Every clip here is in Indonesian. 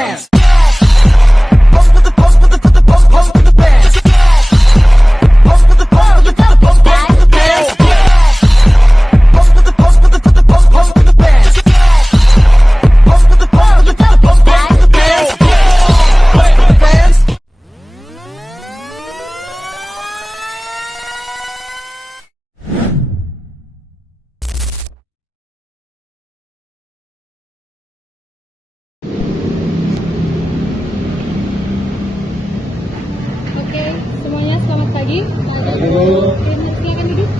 bands. Pose with the pose with the pose with the bands. Pose with the pose with the pose with the bands. Pose with the pose with the pose with the bands. Pose with the pose with the pose with the bands. Pose with the bands. Oke, semuanya selamat pagi. Silakan duduk.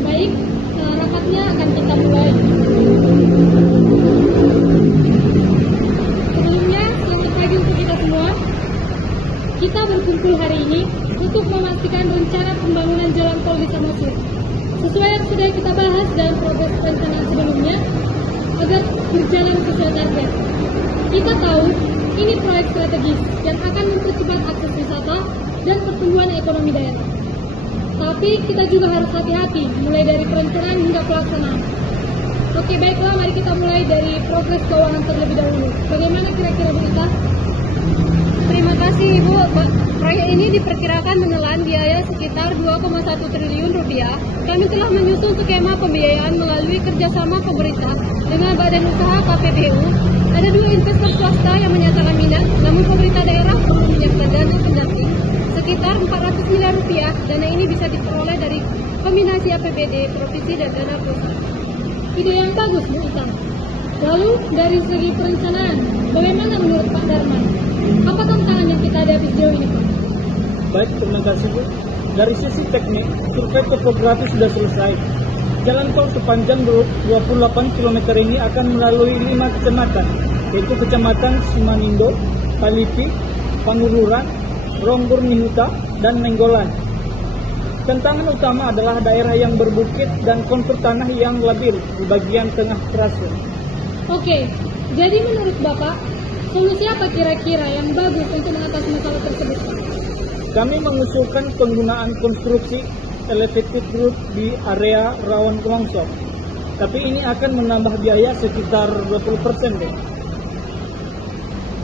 Baik, rapatnya akan kita mulai. Sebelumnya, selamat pagi untuk kita semua. Kita berkumpul hari ini untuk memastikan rencana pembangunan jalan tol di Samosir. Sesuai yang sudah kita bahas dalam progres perencanaan sebelumnya, agar berjalan sesuai target. Kita tahu ini proyek strategis yang akan mempercepat akses wisata dan pertumbuhan ekonomi daerah. Tapi kita juga harus hati-hati mulai dari perencanaan hingga pelaksanaan. Oke, baiklah, mari kita mulai dari progres keuangan terlebih dahulu. Bagaimana kira-kira Bu Ita? Terima kasih Ibu. Proyek ini diperkirakan menelan biaya sekitar 2,1 triliun rupiah. Kami telah menyusun skema pembiayaan melalui kerjasama pemerintah dengan badan usaha KPBU. Ada 2 investor swasta yang menyatakan minat, namun pemerintah daerah perlu menyiapkan dana pendamping sekitar 400 miliar rupiah. Dana ini bisa diperoleh dari kombinasi APBD, provinsi, dan dana pusat. Ide yang bagus, Bu Ita. Lalu dari segi perencanaan, bagaimana menurut Pak Darman? Apa tantangan yang kita hadapi sejauh ini, Pak? Baik, terima kasih Bu. Dari sisi teknik, survei topografi sudah selesai. Jalan tol sepanjang 28 km ini akan melalui 5 kecamatan, yaitu Kecamatan Simanindo, Palipi, Pangururan, Ronggur Nihuta, dan Nenggolan. Tantangan utama adalah daerah yang berbukit dan kontur tanah yang labil di bagian tengah trase. Oke, jadi menurut Bapak, solusi apa kira-kira yang bagus untuk mengatasi masalah tersebut, Pak? Kami mengusulkan penggunaan konstruksi elevated roof di area rawan longsor. Tapi ini akan menambah biaya sekitar 20% deh.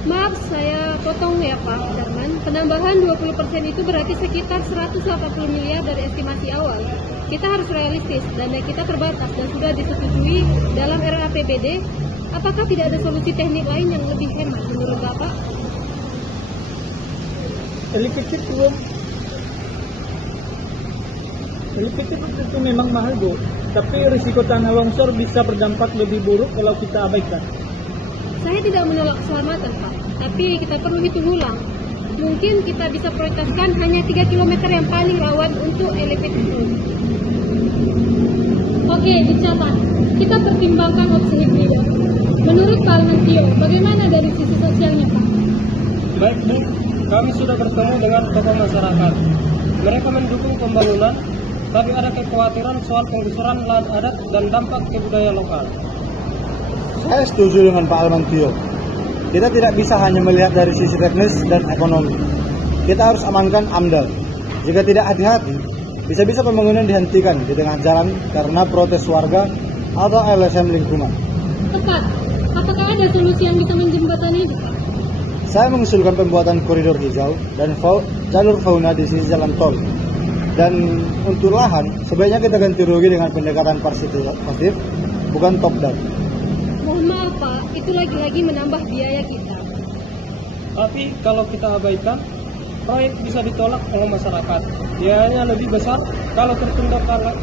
Maaf, saya potong ya Pak Darman. Penambahan 20% itu berarti sekitar 180 miliar dari estimasi awal. Kita harus realistis, dana kita terbatas dan sudah disetujui dalam RAPBD. Apakah tidak ada solusi teknik lain yang lebih hemat menurut Bapak? Elevated roof itu memang mahal Bu, tapi risiko tanah longsor bisa berdampak lebih buruk kalau kita abaikan. Saya tidak menolak keselamatan Pak, tapi kita perlu hitung ulang. Mungkin kita bisa prioritaskan hanya 3 km yang paling rawan untuk elevated roof. Oke, dicatat. Kita pertimbangkan opsi hibrida. Menurut Pak Almantio, bagaimana dari sisi sosialnya Pak? Baik Bu, kami sudah bertemu dengan tokoh masyarakat. Mereka mendukung pembangunan, tapi ada kekhawatiran soal penggusuran lahan adat dan dampak ke budaya lokal. Saya setuju dengan Pak Almantio. Kita tidak bisa hanya melihat dari sisi teknis dan ekonomi. Kita harus amankan AMDAL. Jika tidak hati-hati, bisa-bisa pembangunan dihentikan di tengah jalan karena protes warga atau LSM lingkungan. Tepat. Apakah ada solusi yang bisa menjembatani itu, Pak? Saya mengusulkan pembuatan koridor hijau dan jalur fauna di sisi jalan tol. Dan untuk lahan, sebaiknya kita ganti rugi dengan pendekatan partisipatif, bukan top down. Mohon maaf Pak, itu lagi-lagi menambah biaya kita. Tapi kalau kita abaikan, proyek bisa ditolak oleh masyarakat. Biayanya lebih besar kalau tertunda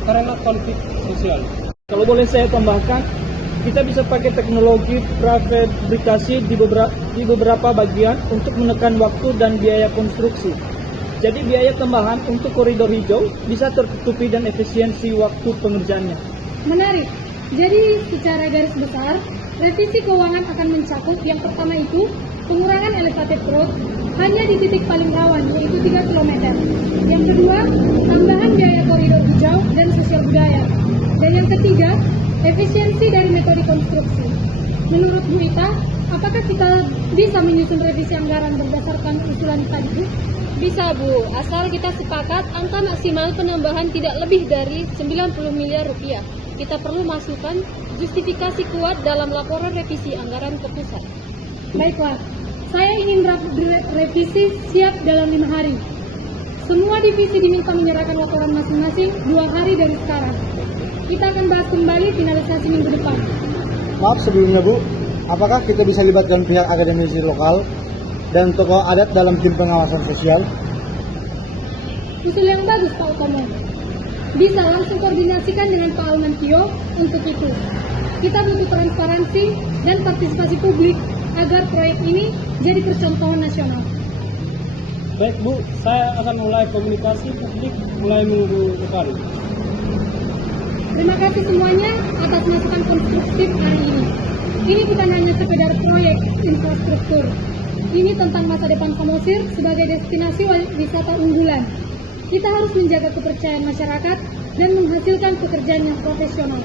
karena konflik sosial. Kalau boleh saya tambahkan, kita bisa pakai teknologi prefabrikasi di beberapa bagian untuk menekan waktu dan biaya konstruksi. Jadi biaya tambahan untuk koridor hijau bisa tertutupi dan efisiensi waktu pengerjaannya. Menarik. Jadi secara garis besar, revisi keuangan akan mencakup yang pertama itu pengurangan elevated road hanya di titik paling rawan yaitu 3 km. Yang kedua, tambahan biaya koridor hijau dan sosial budaya. Dan yang ketiga, efisiensi dari metode konstruksi. Menurut Bu Ita, apakah kita bisa menyusun revisi anggaran berdasarkan usulan tadi, Bu? Bisa Bu, asal kita sepakat angka maksimal penambahan tidak lebih dari 90 miliar rupiah. kita perlu masukkan justifikasi kuat dalam laporan revisi anggaran ke pusat. Baiklah, saya ingin revisi siap dalam 5 hari. Semua divisi diminta menyerahkan laporan masing-masing 2 hari dari sekarang. Kita akan bahas kembali finalisasi minggu depan. Maaf sebelumnya Bu, apakah kita bisa libatkan pihak akademisi lokal dan tokoh adat dalam tim pengawasan sosial? Usul yang bagus Pak Utomo. Bisa langsung koordinasikan dengan Pak Almantio untuk itu. Kita butuh transparansi dan partisipasi publik agar proyek ini jadi percontohan nasional. Baik Bu, saya akan mulai komunikasi publik mulai minggu depan. Terima kasih semuanya atas masukan konstruktif hari ini. Ini bukan hanya sekedar proyek infrastruktur. Ini tentang masa depan Samosir sebagai destinasi wisata unggulan. Kita harus menjaga kepercayaan masyarakat dan menghasilkan pekerjaan yang profesional.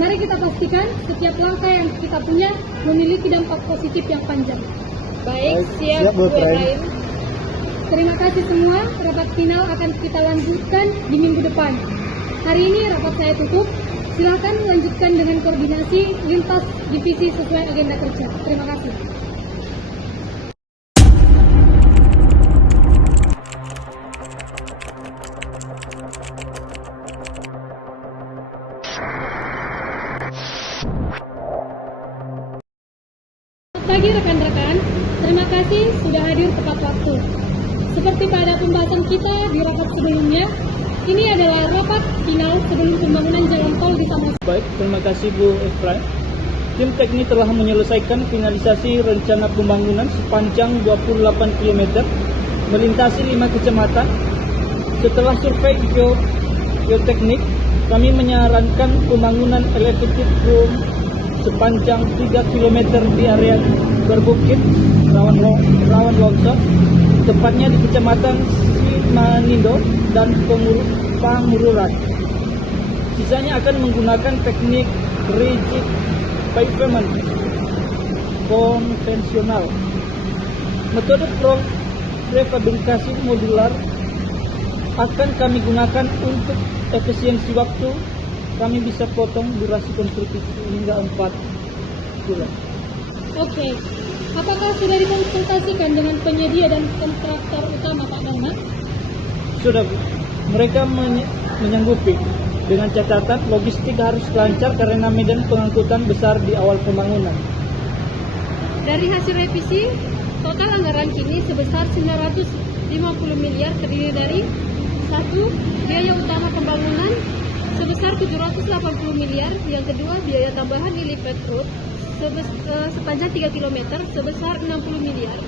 Mari kita pastikan setiap langkah yang kita punya memiliki dampak positif yang panjang. Baik, siap Bu Efraim. Terima kasih semua. Rapat final akan kita lanjutkan di minggu depan. Hari ini rapat saya tutup. Silakan lanjutkan dengan koordinasi lintas divisi sesuai agenda kerja. Terima kasih. Selamat pagi rekan-rekan, terima kasih sudah hadir tepat waktu. Seperti pada pembahasan kita di rapat sebelumnya, ini adalah rapat final sebelum pembangunan jalan tol di Samosir. Baik, terima kasih Bu Efraim. Tim teknik telah menyelesaikan finalisasi rencana pembangunan sepanjang 28 km melintasi 5 kecamatan. Setelah survei geoteknik, kami menyarankan pembangunan elevated road sepanjang 3 km di area berbukit rawan longsor, tepatnya di Kecamatan Simanindo dan Pangururan. Sisanya akan menggunakan teknik rigid pavement konvensional. Metode prefabrikasi modular akan kami gunakan untuk efisiensi waktu. Kami bisa potong durasi konstruksi hingga 4 bulan. Oke, apakah sudah dikonsultasikan dengan penyedia dan kontraktor utama Pak Dana? Sudah, Bu. Mereka menyanggupi dengan catatan logistik harus lancar karena medan pengangkutan besar di awal pembangunan. Dari hasil revisi, total anggaran kini sebesar 950 miliar terdiri dari 1. Biaya utama pembangunan sebesar 780 miliar, yang kedua biaya tambahan Lilipet Road sepanjang 3 km sebesar 60 miliar,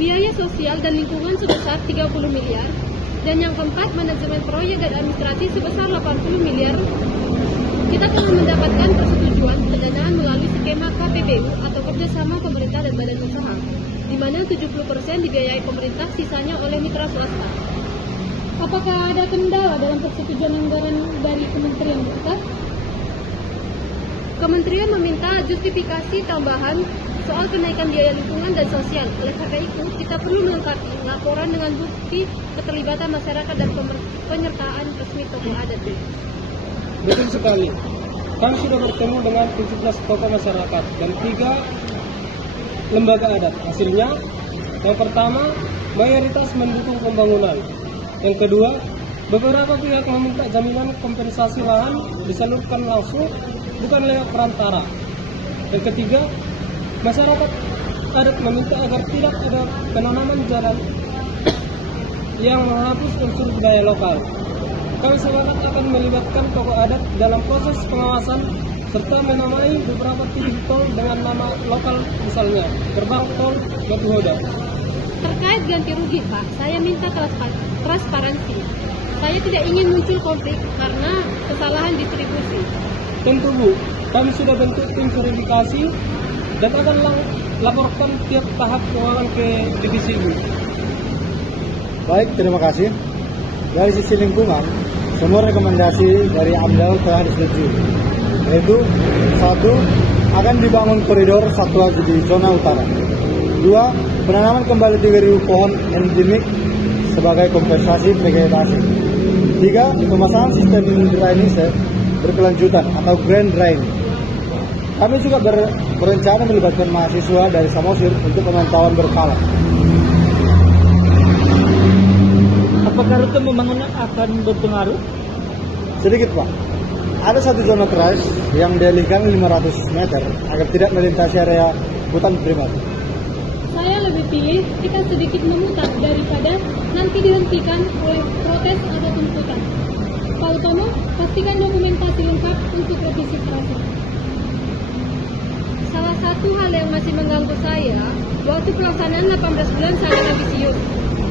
biaya sosial dan lingkungan sebesar 30 miliar, dan yang keempat manajemen proyek dan administrasi sebesar 80 miliar. Kita telah mendapatkan persetujuan pendanaan melalui skema KPBU atau kerjasama pemerintah dan badan usaha, di mana 70% dibiayai pemerintah, sisanya oleh mitra swasta. Apakah ada kendala dalam persetujuan anggaran dari kementerian kita? Kementerian meminta justifikasi tambahan soal kenaikan biaya lingkungan dan sosial. Oleh karena itu, kita perlu melengkapi laporan dengan bukti keterlibatan masyarakat dan penyertaan resmi tokoh adat. Betul sekali. Kami sudah bertemu dengan 17 tokoh masyarakat dan 3 lembaga adat. Hasilnya, yang pertama, mayoritas mendukung pembangunan. Yang kedua, beberapa pihak meminta jaminan kompensasi lahan disalurkan langsung, bukan lewat perantara. Yang ketiga, masyarakat adat meminta agar tidak ada penanaman jalan yang menghapus unsur budaya lokal. Kami sepakat akan melibatkan tokoh adat dalam proses pengawasan serta menamai beberapa titik tol dengan nama lokal, misalnya gerbang tol Gatuhoda. Terkait ganti rugi, Pak, saya minta transparansi. Saya tidak ingin muncul konflik karena kesalahan distribusi. Tentu Bu, kami sudah bentuk tim verifikasi dan akan laporkan tiap tahap keuangan ke divisi Bu. Baik, terima kasih. Dari sisi lingkungan, semua rekomendasi dari AMDAL telah disetujui. Yaitu 1. Akan dibangun koridor satwa di zona utara. 2. Penanaman kembali 3.000 pohon endemik sebagai kompensasi vegetasi. 3. Pemasangan sistem drainase berkelanjutan atau grand drain. Kami juga berencana melibatkan mahasiswa dari Samosir untuk pemantauan berkala. Apakah rute pembangunan akan berpengaruh? Sedikit Pak, ada satu zona trash yang dialihkan 500 meter agar tidak melintasi area hutan primer. Saya lebih pilih kita sedikit memutar daripada nanti dihentikan oleh protes atau tuntutan. Pak Utomo, pastikan dokumentasi lengkap untuk revisi trase. Salah satu hal yang masih mengganggu saya, waktu pelaksanaan 18 bulan sangat ambisius.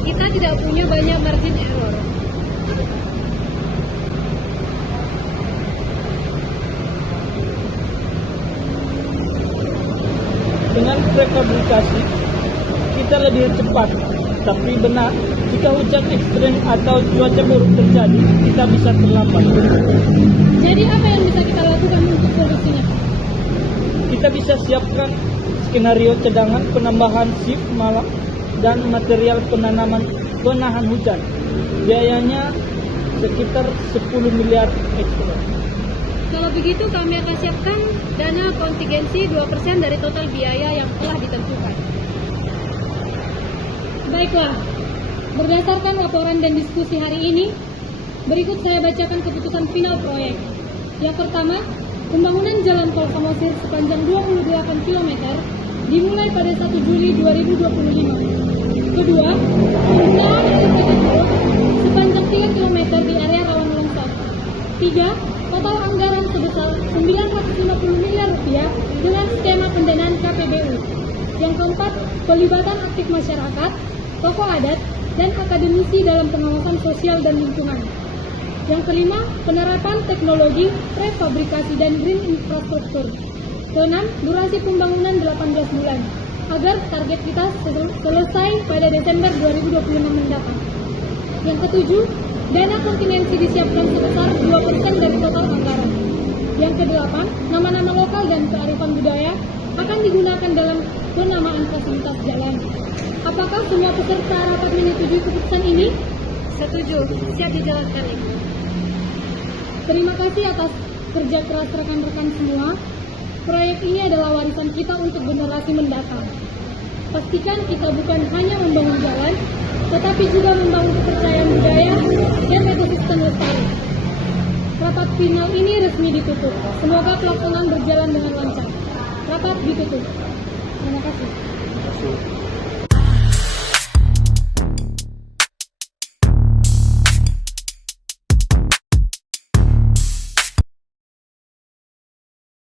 Kita tidak punya banyak margin error. Dengan prefabrikasi, kita lebih cepat. Tapi benar, jika hujan ekstrem atau cuaca buruk terjadi, kita bisa terlambat. Jadi apa yang bisa kita lakukan untuk solusinya? Kita bisa siapkan skenario cadangan penambahan shift malam dan material penahan hujan. Biayanya sekitar 10 miliar ekstra. Kalau begitu kami akan siapkan dana kontingensi 2% dari total biaya yang telah ditentukan. Baiklah, berdasarkan laporan dan diskusi hari ini, berikut saya bacakan keputusan final proyek. Yang pertama, pembangunan jalan tol Samosir sepanjang 28 km dimulai pada 1 Juli 2025. Kedua, penggunaan elevated road sepanjang 3 km di area rawan longsor. Tiga, total anggaran sebesar 950 miliar rupiah dengan skema pendanaan KPBU. Yang keempat, pelibatan aktif masyarakat, tokoh adat, dan akademisi dalam pengawasan sosial dan lingkungan. Yang kelima, penerapan teknologi prefabrikasi dan green infrastruktur. Keenam, durasi pembangunan 18 bulan, agar target kita selesai pada Desember 2026 mendatang. Yang ketujuh, dana kontingensi disiapkan sebesar 2% dari total anggaran. Yang kedelapan, nama-nama lokal dan kearifan budaya akan digunakan dalam penamaan fasilitas jalan. Apakah semua peserta rapat menyetujui keputusan ini? Setuju, siap dijalankan Ibu. Terima kasih atas kerja keras rekan-rekan semua. Proyek ini adalah warisan kita untuk generasi mendatang. Pastikan kita bukan hanya membangun jalan, tetapi juga membangun kepercayaan budaya dan ekosistem lestari. Rapat final ini resmi ditutup. Semoga pelaksanaan berjalan dengan lancar. Rapat ditutup. Terima kasih.